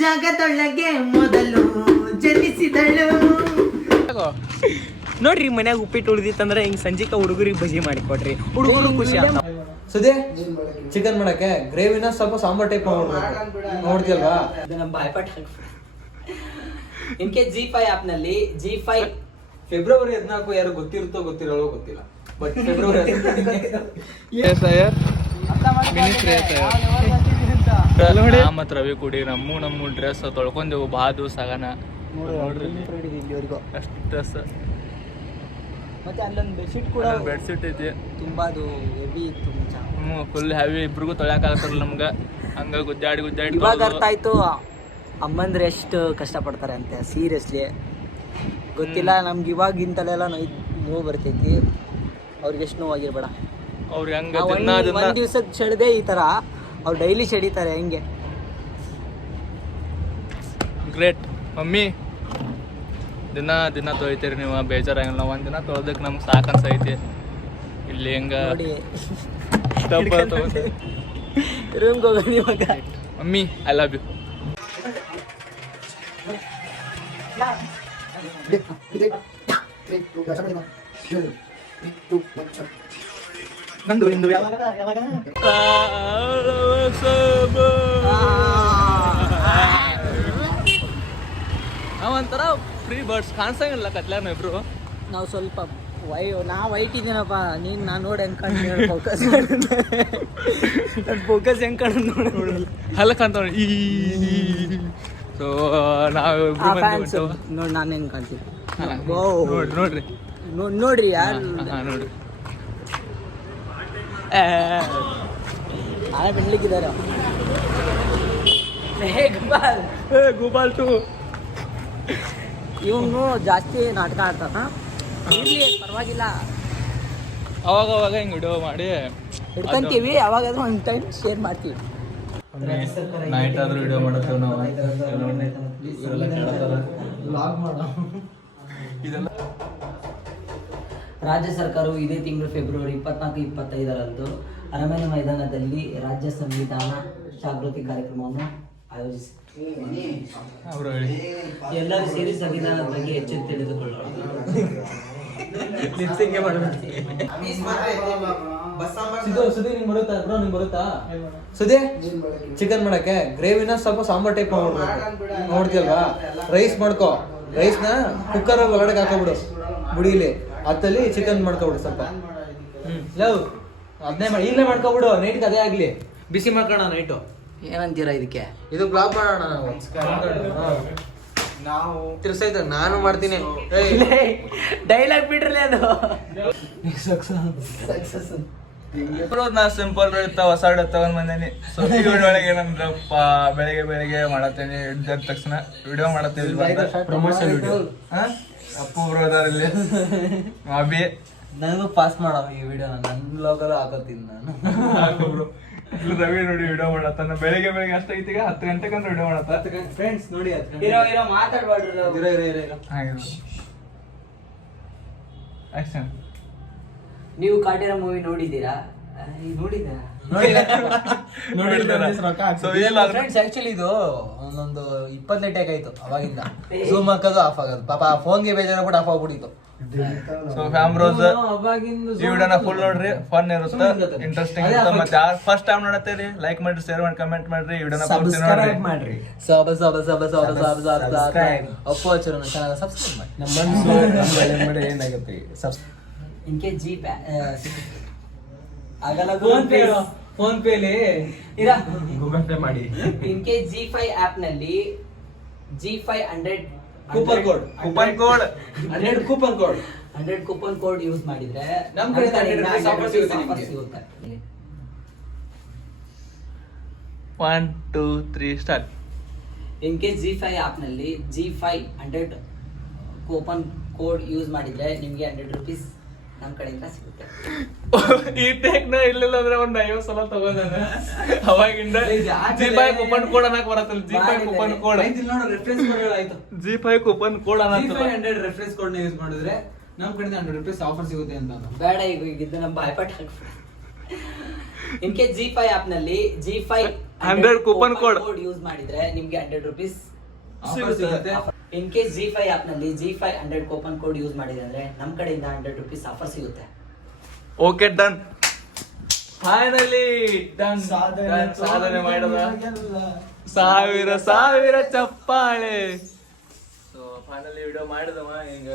ಜಗದೊಳಗೆ ಮೊದಲು ಜನಿಸಿದಳು. ನೋಡ್ರಿ ಮನ್ಯಾಗ ಉಪ್ಪಿಟ್ಟು ಉಳಿದಿತ್ತಂದ್ರೆ ಹಿಂಗ್ ಸಂಜಿಕ ಹುಡುಗರಿಗೆ ಬಜಿ ಮಾಡಿ ಕೊಡ್ರಿ, ಹುಡುಗರು ಖುಷಿ ಆಗ್ತಾವ. ಸುದೇ ಚಿಕನ್ ಮಾಡಕ್ಕೆ ಗ್ರೇವಿನ ಸ್ವಲ್ಪ ಸಾಂಬಾರ್ ಟೈಪ್ ನೋಡ್ತಿಯಲ್ವಾ? ನಮ್ಮ ಬಾಯ್ಪಾಟ್ ಇನ್ಕೆ G5 ಆಪ್ ನಲ್ಲಿ G5 ಫೆಬ್ರವರಿ 14 ಯಾರು ಗೊತ್ತಿರುತ್ತೋ ಗೊತ್ತಿರೋಳೋ ಗೊತ್ತಿಲ್ಲ, ಬಟ್ ಫೆಬ್ರವರಿ ಮತ್ ರವಿ ಕೂಡಿ ನಮ್ಮ ಡ್ರೆಸ್ ತೊಳ್ಕೊಂಡೆವು ಬಾ ದಿವಸ ಆಗನ ಅಷ್ಟು ಡ್ರೆಸ್. ಮತ್ತೆ ಅಲ್ಲೊಂದು ಬೆಡ್ಶೀಟ್ ಕೂಡ, ಬೆಡ್ಶೀಟ್ ಐತಿ ತುಂಬಾ ಅದು ಹೆವಿ ಇತ್ತು. ಫುಲ್ ಹೆವಿ, ಇಬ್ರಿಗೂ ತೊಳ್ಯಾಕ ಆಗ್ತಾರಲ್ಲ ನಮ್ಗ, ಹಂಗ ಗುದ್ದಾಡಿ ಇವಾಗ ಅರ್ಥ ಆಯ್ತು ಅಮ್ಮಂದ್ರೆ ಎಷ್ಟು ಕಷ್ಟಪಡ್ತಾರೆ ಅಂತ. ಸೀರಿಯಸ್ಲಿ ಗೊತ್ತಿಲ್ಲ ನಮ್ಗೆ ಇವಾಗಿಂತಲೆಲ್ಲ ನೋವು ಬರ್ತೈತಿ, ಅವ್ರಿಗೆ ಎಷ್ಟು ನೋವಾಗಿರ್ಬೇಡ. ಅವ್ರಿಗೆ ಹಂಗ ಒಂದ್ ದಿವ್ಸಕ್ಕೆ ಸೆಳೆದೇ ಈ ತರ, ಅವ್ರು ಡೈಲಿ ಸೆಡಿತಾರೆ ಹೆಂಗೆ. ಗ್ರೇಟ್ ಮಮ್ಮಿ, ದಿನ ತೊಳಿತೀರಿ ನೀವು, ಬೇಜಾರಾಗಲ್ಲ. ಒಂದಿನ ತೊಳ್ದಕ್ಕೆ ನಮ್ಗೆ ಸಾಕು ಅನ್ಸೈತಿ. ಇಲ್ಲಿ ಹೆಂಗ ರೂಮ್ಗೆ ಹೋಗೋಣ ಇವಾಗ. Mummy I love you. ನಾವಂತರ ಫ್ರೀ ಬರ್ಡ್ಸ್ ಕಾಣಿಸಂಗಿಲ್ಲ ಕತ್ಲಾರ ಇಬ್ರು. ನಾವು ಸ್ವಲ್ಪ ನಾ ವೈಟ್ ಇದ್ದೀನಪ್ಪ, ನಾನು ನೋಡಿ ಹೆಂಗೆ ಕಾಣ್ತೀನಿ ಫೋಕಸ್ ಫೋಕಸ್ ಹೆಂಗೆ ಕಾಣ ನೋಡಿ ಹಲಕ್ ಅಂತ ಈ. ಸೊ ನಾವು ನೋಡಿ ನಾನು ಹೆಂಗೆ ಕಾಣ್ತೀನಿ ನೋಡ್ರಿ ನೋಡ್ರಿ ಯಾರು ನೋಡ್ರಿ ನಾಳೆ ಬೆಳ್ಳಿಗಿದ್ದಾರೆ. ಗೋಪಾಲ್ ಟು ಇವನು ಜಾಸ್ತಿ ನಾಟಕ ಆಡ್ತಾನ, ಇರ್ಲಿ ಪರವಾಗಿಲ್ಲ. ಅವಾಗ ಹಿಂಗೆ ವಿಡಿಯೋ ಮಾಡಿ ಇಟ್ಕೊಂತೀವಿ, ಅವಾಗಾದ್ರೂ ಒಂದು ಟೈಮ್ ಶೇರ್ ಮಾಡ್ತೀವಿ. ನೈಟ್ ಆದ್ರೂ ವಿಡಿಯೋ ಮಾಡತ್ತೇವೆ ನಾವು. ರಾಜ್ಯ ಸರ್ಕಾರವು ಇದೇ ತಿಂಗಳು ಫೆಬ್ರವರಿ 24-25ರಂದು ಅರಮನೆ ಮೈದಾನದಲ್ಲಿ ರಾಜ್ಯ ಸಂವಿಧಾನ ಜಾಗೃತಿ ಕಾರ್ಯಕ್ರಮವನ್ನು ಆಯೋಜಿಸಿದೆ. ಎಲ್ಲರೂ ಸೇರಿ ಸಂವಿಧಾನದ ಬಗ್ಗೆ ಹೆಚ್ಚು ತಿಳಿದುಕೊಳ್ಳೋಣ. ಸುದೇ ಚಿಕನ್ ಮಾಡಕ್ಕೆ ಗ್ರೇವಿನ ಸ್ವಲ್ಪ ಸಾಂಬಾರ್ ಟೈಪ್ ನೋಡ್ತಿಯಲ್ವಾ? ರೈಸ್ ಮಾಡ್ಕೋ, ರೈಸ್ನ ಕುಕ್ಕರ್ ಒಳಗಡೆ ಹಾಕೋಬಿಡು, ಬುಡಿಲಿ ಹತ್ತಲ್ಲಿ ಚಿಕನ್ ಮಾಡ್ಕೊಬಿಡು ಸ್ವಲ್ಪ. ಲವ್ ಅದನ್ನೇ ಮಾಡಿ, ಇಲ್ಲೇ ಮಾಡ್ಕೊಬಿಡು, ನೈಟ್ಗೆ ಅದೇ ಆಗ್ಲಿ, ಬಿಸಿ ಮಾಡ್ಕೋಣ ನೈಟು. ಏನಂತೀರಾ ಇದಕ್ಕೆ? ಇದು ಬ್ಲಾಗ್ ಮಾಡೋಣ ನಾವು ತಿರ್ಸೈತ, ನಾನು ಮಾಡ್ತೀನಿ. ಡೈಲಾಗ್ ಬಿಡ್ರಲಿ ಅದು. ನಾ ಸಿಂಪಲ್ ಇರ್ತಾವ ಹೊಸ ತಗೊಂಡ್ ಬಂದೇನಿ. ಸೊ ಈ ವಿಡಿಯೋ ಒಳಗೆ ಏನಂದ್ರಪ್ಪ, ಬೆಳಿಗ್ಗೆ ಮಾಡತ್ತೇನೆ, ಎದ್ದ ತಕ್ಷಣ ವಿಡಿಯೋ ಮಾಡತ್ತೇವಿ. ಪ್ರಮೋಷನ್ ವಿಡಿಯೋ ಅಪ್ಪು ಬ್ರೋದರ್ ಇಲ್ಲಿ ಅಭಿ ನನಗೂ ಪಾಸ್ ಮಾಡವ ಈ ವಿಡಿಯೋ, ನನ್ನ ಬ್ಲಾಗಲ್ಲೂ ಹಾಕೋತೀನಿ ನಾನು. ರವಿ ನೋಡಿ ವಿಡಿಯೋ ಮಾಡತ್ತಾನ, ಬೆಳಿಗ್ಗೆ ಅಷ್ಟ ಐತಿಗ 10 ಗಂಟೆಗೆ ಅಂದ್ರೆ ವಿಡಿಯೋ ಮಾಡತ್ತ. ಫ್ರೆಂಡ್ಸ್ ನೋಡಿ ಆಕ್ಷನ್. ನೀವು ಕಾಟಿರ ಮೂವಿ ನೋಡಿದ್ದೀರಾ? ಫ್ರೆಂಡ್ಸ್ ಆಕ್ಚುಲಿ ಇದು ಒಂದೊಂದು 20 ಟೇಕ್ ಆಯ್ತು, ಅವಾಗಿಂದ ಝೂಮ್ ಹಾಕೋದು ಆಫ್ ಆಗೋದು, ಪಾಪ ಫೋನ್ಗೆ ಬೇಜಾರಾಗ್ಬಿಟ್ಟು ಆಫ್ ಆಗ್ಬಿಟ್ಟಿತ್ತು. ಸೊ ಫ್ಯಾಮ್ರೋಸ್ ಈ ವಿಡಿಯೋನ ಫುಲ್ ನೋಡ್ರಿ, ಫನ್ ಇರುತ್ತೆ, ಇಂಟ್ರೆಸ್ಟಿಂಗ್ ಇರುತ್ತೆ. ಮತ್ತೆ ಯಾರು ಫಸ್ಟ್ ಟೈಮ್ ನೋಡತ್ತೀರಿ ಲೈಕ್ ಮಾಡ್ರಿ, ಶೇರ್ ಮಾಡಿ, ಕಮೆಂಟ್ ಮಾಡ್ರಿ, ಈ ವಿಡಿಯೋನ ಪೂರ್ತಿ ನೋಡ್ರಿ. ಅಪ್ಪು ಹಚ್ಚಿರೋ ಚಾನಲ್ ಸಬ್ಸ್ಕ್ರೈಬ್ ಮಾಡಿ. ಏನಾಗುತ್ತೆ ಇನ್ಕೆ ಫೋನ್ ಪೇಲಿ ಗೂಗಲ್ ಪೇ ಮಾಡಿ. ಇನ್ಕೆ G5 ಆಪ್ ನಲ್ಲಿ G5 100 coupon code 100 coupon code use ಮಾಡಿದ್ರೆ ನಮ್ ಕಡೆ 100 ಆಫರ್ ಸಿಗುತ್ತೆ. 1 2 3 ಸ್ಟಾರ್ಟ್. ಇನ್ಕೆ G5 ಆಪ್ ನಲ್ಲಿ G5 100 ಕೂಪನ್ ಕೋಡ್ ಯೂಸ್ ಮಾಡಿದ್ರೆ ನಿಮ್ಗೆ 100 ರೂಪೀಸ್ ನಮ್ ಕಡೆಯಿಂದ ಸಿಗುತ್ತೆ. ಈ ಟೇಕ್ ನ ಇರ್ಲಿಲ್ಲ ಅಂದ್ರೆ ಒಂದ್ 50 ಸಲ ತಗೊಂಡಾನ ಅವಾಗಿಂದ. G5 ಕೂಪನ್ ಕೋಡ್ ಅನ್ನಕ್ ಬರತ್ತಲ್ಲ, G5 coupon code reference code ಆಯ್ತು. G5 ಕೂಪನ್ ಕೋಡ್ ಅನ್ನತ್ತಲ್ಲ, G5 100 ರೆಫರೆನ್ಸ್ ಕೋಡ್ ನ ಯೂಸ್ ಮಾಡಿದ್ರೆ ನಮ್ ಕಡೆಯಿಂದ 100 ರೂಪೀಸ್ ಆಫರ್ ಸಿಗುತ್ತೆ ಅಂತ. ಬೇಡ, ಈಗ ನಮ್ಮ ಬಾಯ್ಪಾಟ್ ಇನ್ ಕೇಸ್ G5 ಆಪ್ ನಲ್ಲಿ G5 100 ಕೂಪನ್ ಕೋಡ್ ಯೂಸ್ ಮಾಡಿದ್ರೆ ನಿಮ್ಗೆ 100 ರೂಪೀಸ್ ಸಿಗುತ್ತೆ. ಇನ್ ಕೇಸ್ G5 ಆಪ್ ನಲ್ಲಿ G5 100 ಕೂಪನ್ ಕೋಡ್ ಯೂಸ್ ಮಾಡಿದ್ರೆ ಅಂದ್ರೆ ನಮ್ ಕಡೆಯಿಂದ 100 ರೂಪೀಸ್ ಆಫರ್ ಸಿಗುತ್ತೆ. Okay done, finally done. ಸಾಧನೆ ಮಾಡಿದ ಸಾವಿರ ಚಪ್ಪಾಳೆ. ಸೊ ಫೈನಲಿ ವಿಡಿಯೋ ಮಾಡಿದವ ಹಿಂಗ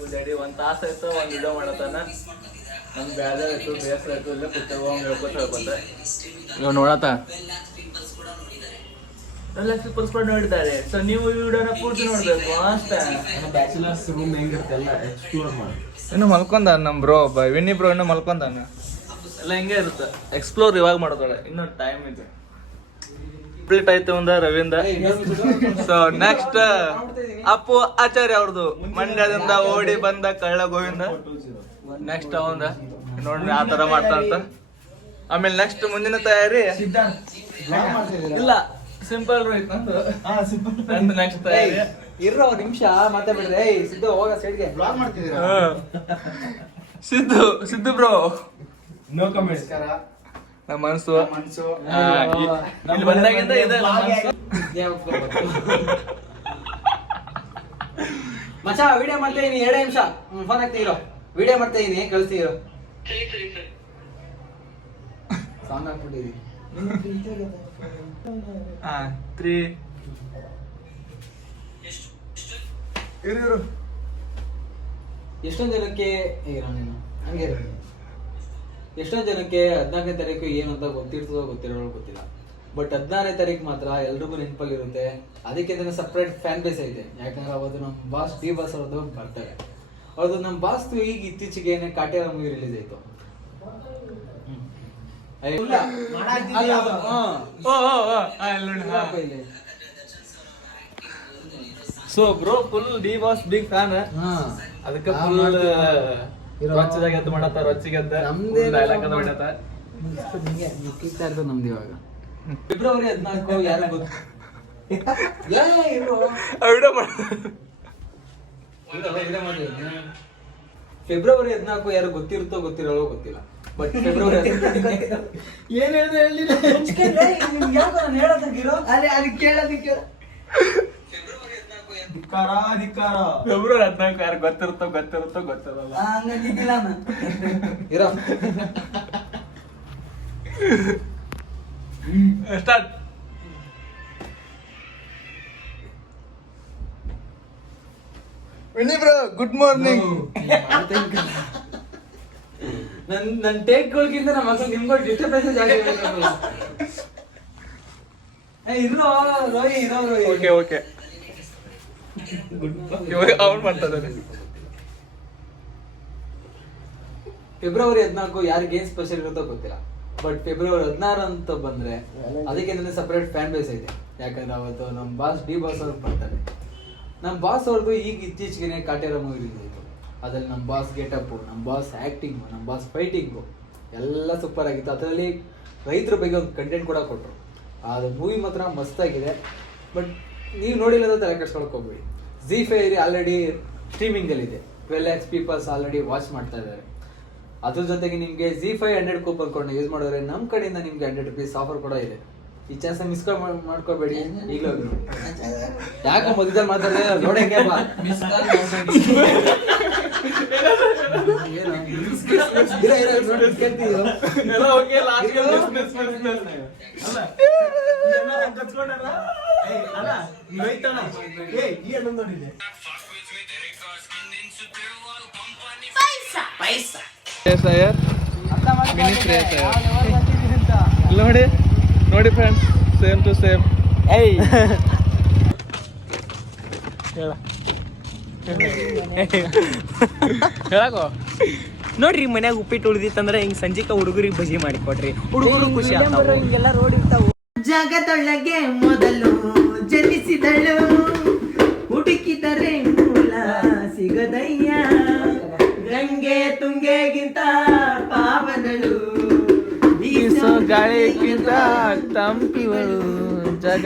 ಗುದ್ದಾಡಿ ಒಂದ್ ತಾಸ ಆಯ್ತು ಒಂದ್ ವಿಡಿಯೋ ಮಾಡತಾನ. ನಮ್ ಬೇಜಾರ್ ಆಯ್ತು, ಬೇಸರ ಆಯ್ತು, ಇಲ್ಲ ಕೂತಾಗ ಹೇಳ್ಕೊತ ಇವ್ ನೋಡತ್ತ ಎಲ್ಲ ಪೀಪಲ್ಸ್ ಕೂಡ ನೋಡಿದ್ದಾರೆ. ಸೊ ನೀವು ಈ ವಿಡಿಯೋನ ಪೂರ್ತಿ ನೋಡ್ಬೇಕು ಅಷ್ಟೇ. ಬ್ಯಾಚುಲರ್ಸ್ ರೂಮ್ ಹೆಂಗಿರುತ್ತೆ ಎಲ್ಲ ಎಕ್ಸ್ಪ್ಲೋರ್ ಮಾಡಿ. ಇನ್ನು ಮಲ್ಕೊಂಡ ನಮ್ ಬ್ರೋ ವಿನ್ನಿ ಬ್ರೋ ಇನ್ನು ಮಲ್ಕೊಂಡಾನ. ಎಲ್ಲ ಹಿಂಗೆ ಇರುತ್ತೆ, ಎಕ್ಸ್ಪ್ಲೋರ್ ಇವಾಗ ಮಾಡೋದೊಳೆ, ಇನ್ನೂ ಟೈಮ್ ಇದೆ. ಕಂಪ್ಲೀಟ್ ಆಯ್ತು ಒಂದ ರವಿಂದ. ಸೊ ನೆಕ್ಸ್ಟ್ ಅಪ್ಪು ಆಚಾರ್ಯ ಅವ್ರದ್ದು ಮಂಡ್ಯದಿಂದ ಓಡಿ ಬಂದ ಕಳ್ಳ ಗೋವಿಂದ. ನೆಕ್ಸ್ಟ್ ಅವಂದ ನೋಡ್ರಿ ಆ ತರ ಮಾಡ್ತಾರಂತ. ಆಮೇಲೆ ನೆಕ್ಸ್ಟ್ ಮುಂದಿನ ತಯಾರಿ ಇಲ್ಲ, ಸಿಂಪಲ್ ನಂದು ನೆಕ್ಸ್ಟ್ ತಯಾರಿ. ಇರೋ ನಿಮಿಷ ಮಾತಾಡ್ಬಿಡ್ರಿ. ಸಿದ್ದು ಹೋಗ ಸೈಡ್ಗೆ. Siddu bro no comments. ನಮ್ಮ ಮನಸ್ಸು ಇಲ್ಲಿ ಬಂದಾಗಿಂದ ಇದೆ ನಮ್ಮ ಮನ್ಸು. ಮಚ್ಚ ವಿಡಿಯೋ ಮಾಡ್ತಾ ಇದೀನಿ, 2 ನಿಮಿಷ ಫೋನ್ ಹಾಕ್ತಿರೋ. ವಿಡಿಯೋ ಮಾಡ್ತಾ ಇದೀನಿ, ಕಳಿಸ್ತಿರೋ. ಸಾಂಗ್ ಹಾಕ್ಬಿಟ್ಟಿದೀನಿ. 3 ಇರು ಎಷ್ಟೊಂದು ಜನಕ್ಕೆ ನೀನು ಹಂಗೆ ಇರು. ಎಷ್ಟೊಂದು ಜನಕ್ಕೆ 14ನೇ ತಾರೀಕು ಏನು ಅಂತ ಗೊತ್ತಿರ್ತದೋ ಗೊತ್ತಿಲ್ಲ. ಬಟ್ 16ನೇ ತಾರೀಕು ಮಾತ್ರ ಎಲ್ರಿಗೂ ನೆನಪಲ್ಲಿರುತ್ತೆ. ಅದಕ್ಕೆ ಸಪ್ರೇಟ್ ಫ್ಯಾನ್ ಬೇಸ್ ಐತೆ. ಯಾಕಂದ್ರೆ ಅವತ್ತು ನಮ್ಮ ಬಾಸ್ ಡಿ ಬಾಸ್ ಅವ್ರದ್ದು ಬರ್ತವೆ. ಅವ್ರದ್ದು ನಮ್ಮ ಬಾಸ್ತು ಈಗ ಇತ್ತೀಚೆಗೆ ಕಾಟೇರ ಮೂವಿ ರಿಲೀಸ್ ಆಯ್ತು. So bro full D boss big fan. ಅದಕ್ಕೆ ಫುಲ್ ರೊಚ್ಚದಾಗ ಎದ್ದು ಮಾಡತ್ತ, ರೊಚ್ಚಿಗೆದ್ದ ಡೈಲಾಗ್ ಅದ ಹೊಡ್ಯತ್ತ. ನಮ್ದು ಇವಾಗ ಫೆಬ್ರವರಿ 14 ಯಾರು ಗೊತ್ತು? ಫೆಬ್ರವರಿ 14 ಯಾರು ಗೊತ್ತಿರುತ್ತೋ ಗೊತ್ತಿರೋಳೋ ಗೊತ್ತಿಲ್ಲ. ಬಟ್ ಫೆಬ್ರವರಿ ಏನ್ ಹೇಳ್ದೆ ಹೇಳಿಲ್ಲ. ಅಲ್ಲಿ ಕೇಳೋದಕ್ಕೆ ಫೆಬ್ರವರಿ 14 ಯಾರು ಗೊತ್ತಿರುತ್ತೋ ಗೊತ್ತಿರಲ್ಲ. ಹಂಗಿದ್ದಿಲ್ಲ ಇರೋ start. Vini bro good morning. ನನ್ ಟೇಕ್ಗಳಿಗಿಂತ ನಮ್ಮ ಮಕ್ಕಳು ನಿಮ್ಗಳು ಡಿಸ್ಟರ್ಬೆನ್ಸ್ ಜಾಸ್ತಿ ಇರೋ ರೋಹಿ ಇರೋ ರೋಹಿ. ಓಕೆ ಇವಾಗ ಅವ್ನು ಮಾಡ್ತಾರೆ. ಫೆಬ್ರವರಿ 14 ಯಾರಿಗೆ ಏನ್ ಸ್ಪೆಷಲ್ ಇರುತ್ತೋ ಗೊತ್ತಿಲ್ಲ. ಬಟ್ ಫೆಬ್ರವರಿ 16 ಅಂತ ಬಂದ್ರೆ ಅದಕ್ಕೆ ಸಪರೇಟ್ ಫ್ಯಾನ್ ಬೇಸ್ ಐತೆ. ಯಾಕಂದ್ರೆ ಅವತ್ತು ನಮ್ಮ ಬಾಸ್ ಡಿ ಬಾಸ್ ಅವ್ರು ಬರ್ತಾರೆ. ನಮ್ಮ ಬಾಸ್ ಅವ್ರದ್ದು ಈಗ ಇತ್ತೀಚೆಗೆ ಕಾಟೇರ ಮೂವಿ ರಿಲೀಸ್ ಆಯ್ತು. ಅದ್ರಲ್ಲಿ ನಮ್ಮ ಬಾಸ್ ಗೆಟಪ್, ನಮ್ಮ ಬಾಸ್ ಆಕ್ಟಿಂಗ್, ನಮ್ಮ ಬಾಸ್ ಫೈಟಿಂಗು ಎಲ್ಲ ಸೂಪರ್ ಆಗಿತ್ತು. ಅದರಲ್ಲಿ ರೈತರ ಬಗ್ಗೆ ಒಂದು ಕಂಟೆಂಟ್ ಕೂಡ ಕೊಟ್ಟರು. ಅದು ಮೂವಿ ಮಾತ್ರ ಮಸ್ತಾಗಿದೆ. ಬಟ್ ನೀವು ನೋಡಿಲ್ಲ ಅಂತ ತಲೆ ಕೆಡ್ಸ್ಕೊಳಕ್ ಹೋಗ್ಬೇಡಿ. Zee5 ಆಲ್ರೆಡಿ ಸ್ಟ್ರೀಮಿಂಗಲ್ಲಿದೆ. 12 lakhs ಪೀಪಲ್ಸ್ ಆಲ್ರೆಡಿ ವಾಚ್ ಮಾಡ್ತಾ ಇದ್ದಾರೆ. ಅದ್ರ ಜೊತೆಗೆ ನಿಮಗೆ Zee5 100 ಕೂಪನ್ ಕೋಡ್ನ ಯೂಸ್ ಮಾಡಿದ್ರೆ ನಮ್ಮ ಕಡೆಯಿಂದ ನಿಮ್ಗೆ 100 ರೂಪೀಸ್ ಆಫರ್ ಕೂಡ ಇದೆ. ಈ ಚಾನ್ಸ್ ಮಿಸ್ ಮಾಡ್ಕೋಬೇಡಿ. ಈಗಲೂ ಯಾಕೆ ಮಧ್ಯದಲ್ಲಿ ಮಾತಾಡಿದ್ರೆ ನೋಡಂಗೆ ಬಾ. ನೋಡಿ ಫ್ರೆಂಡ್ಸ್, ಸೇಮ್ ಟು ಸೇಮ್. ಹೇಳಕೋ ನೋಡ್ರಿ ಮನ್ಯಾಗ ಉಪ್ಪಿಟ್ಟು ಉಳಿದಿತ್ತಂದ್ರೆ ಹಿಂಗ್ ಸಂಜಿಕ ಹುಡುಗರಿಗೆ ಬಜಿ ಮಾಡಿ ಕೊಡ್ರಿ, ಹುಡುಗರು ಖುಷಿ ಆಗ್ತಾವ. ಹಿಂಗೆಲ್ಲ ರೋಡ್ ಇರ್ತಾವ. ಜಗದೊಳಗೆ ಮೊದಲು ಜನಿಸಿದಳು, ಹುಡುಕಿದರೆ ಮೂಲ ಸಿಗದಯ್ಯ. ಗಂಗೆ ತುಂಗೆಗಿಂತ ಪಾವನಳು, ಬೀಸೋ ಗಾಳಿಗಿಂತ ತಂಪಿವಳು ಜಗ